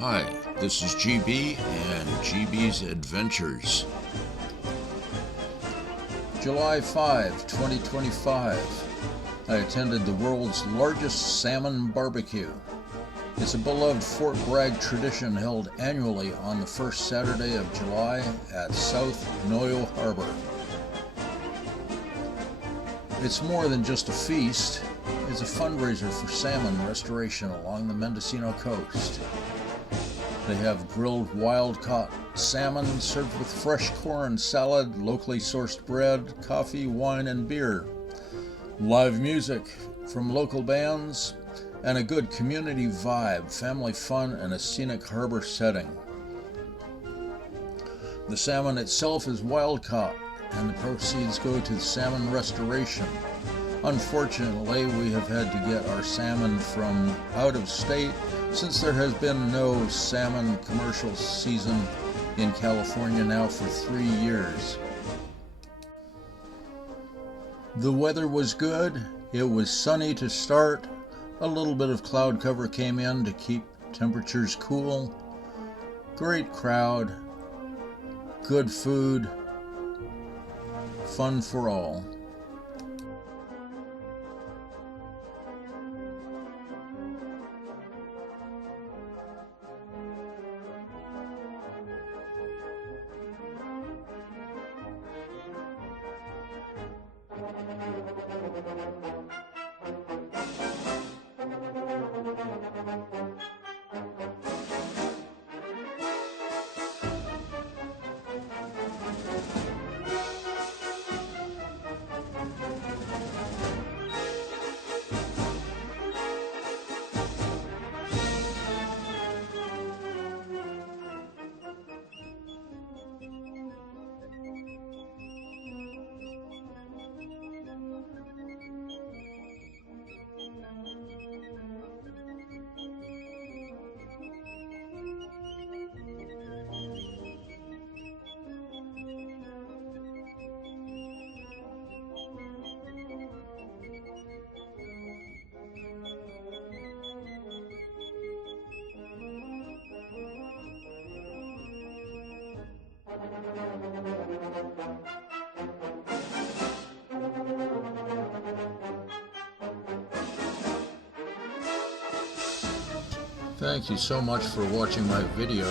Hi, this is GB and GB's Adventures. July 5, 2025. I attended the world's largest salmon barbecue. It's a beloved Fort Bragg tradition held annually on the first Saturday of July at South Noyo Harbor. It's more than just a feast. It's a fundraiser for salmon restoration along the Mendocino Coast. They have grilled wild-caught salmon served with fresh corn salad, locally sourced bread, coffee, wine, and beer. Live music from local bands, and a good community vibe, family fun, and a scenic harbor setting. The salmon itself is wild-caught, and the proceeds go to salmon restoration. Unfortunately, we have had to get our salmon from out of state since there has been no salmon commercial season in California now for 3 years. The weather was good. It was sunny to start. A little bit of cloud cover came in to keep temperatures cool. Great crowd. Good food. Fun for all. Thank you so much for watching my video.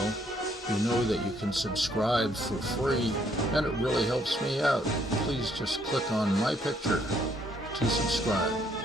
You know that you can subscribe for free, and it really helps me out. Please just click on my picture to subscribe.